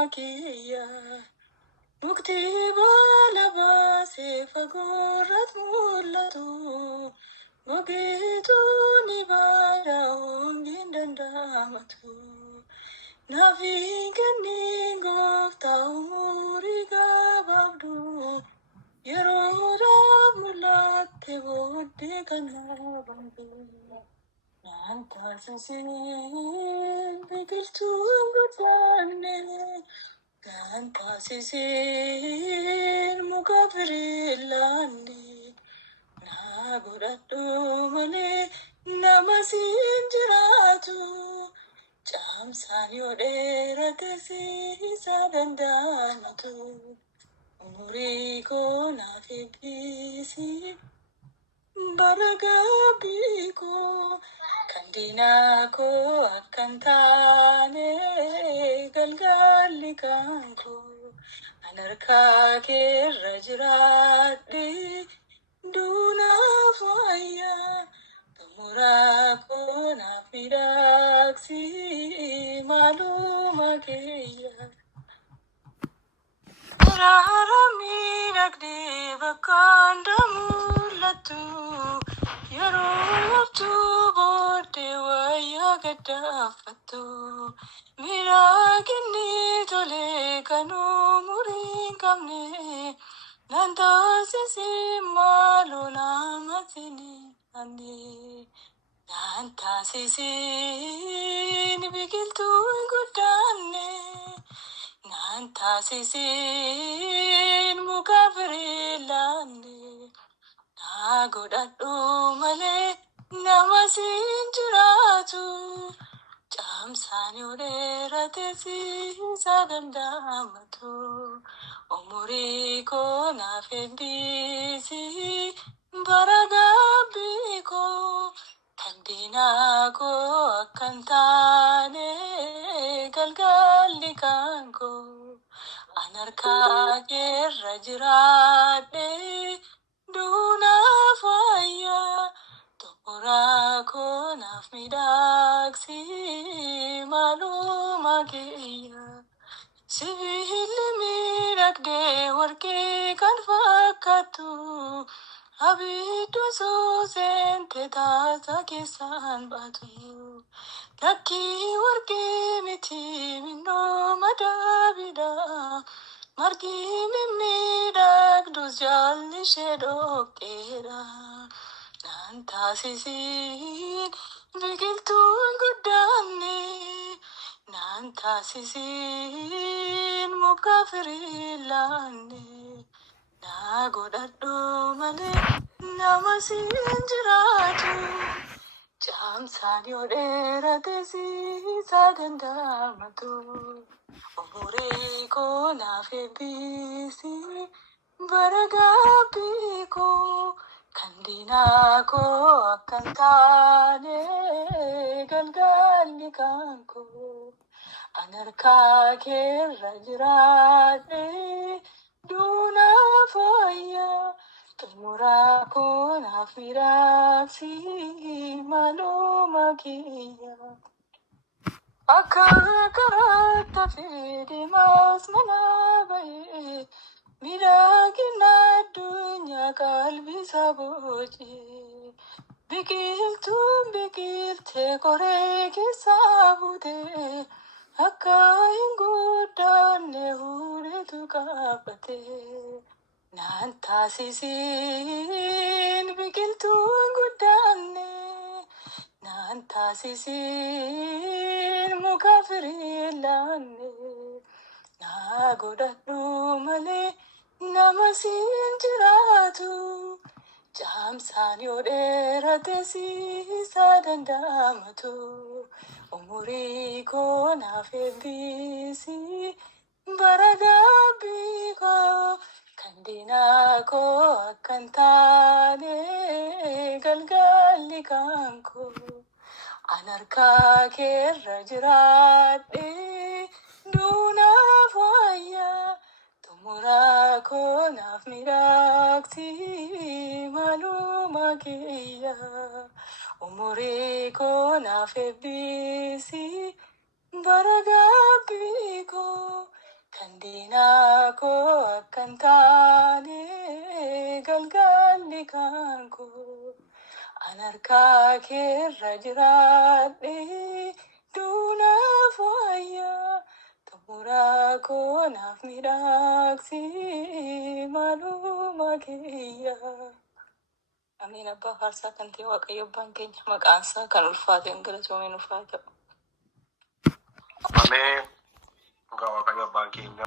makiya mukti balabase fagorat mulatu mogitu ni bada ongindandamatu navigani gofta umuriga babdu yeroda mulate bodde kanabamdu Nantassin biqiltuun guddaanne Nantassin muka birillaanne naa godhadhu malee nama siin jiraatu caamsaan yoo dheerate siisa danda'amatu umurii koo naaf eebbisi baragabiko kandinako akantane galgalikanko anarka kerajiradi duna faya tamurako nafidaksi malumakeya Rarami nagde bakanda mulatu Yerotu bode waya gadafatu Miragini tole kanu muringamne Nanda sisi malu namatini ane Nanta sisi nibigiltu gudane Nantassin muka birillaanne naa godhadhu malee nama siin jiraatu caamsaan yoo dheerate siisa danda'amatu umurii koo naaf eebbisi bara gabbii koo kan diinaa koo akkan taane galgalli kan koo anarka kerajirade duna faya tomoraa koo naaf midhaksi malumakeya sibiilli miidhagdee warqee kan fakkaatu abiddu suuseente taasa keessaan baatu lakkii warqee miti minnoo madaabida margi mimmiidhagdus jaalli ishee dhoqqeedha naan taasisiin biqiltuun guddaanne naan taasisiin muka birillaanne naa godhadhu malee nama siin jiraatu caamsaan yoo dheerate siisa danda'amatu umurii koo naaf eebbisi bara gabbii koo kan diinaa koo akkan taane galgalli kan koo anarka kerajirade duna faya Tumura kona firaksi malumakiya Akakarata fidi mas manabaye Miragina dunya kalbi saboje Bikilte kore kisabute Akka ingudane hure tukapate Naan taasisiin biqiltuun guddaanne naan taasisiin muka birillaanne naa godhadhu malee nama siin jiraatu caamsaan yoo dheerate siisa danda'amatu umurii koo naaf eebbisi bara gabbii koo kan diinaa koo akkan taane galgalli kan koo anarka kerajirade duna faya tumuraa koo naaf midhaksi malumakiya umurii koo naaf eebbisi bara gabbii koo Kandina ko akantane galgalli kanko anarka kerajrade duna faya tumura ko nafmiraksi maluma kiya. Amin abba farsa kanti waaqayyo abbaan keenya maqaansaa kan ulfaate galatoomeen ulfaata. Ameen. Dhugaa waaqayyo abbaan keenya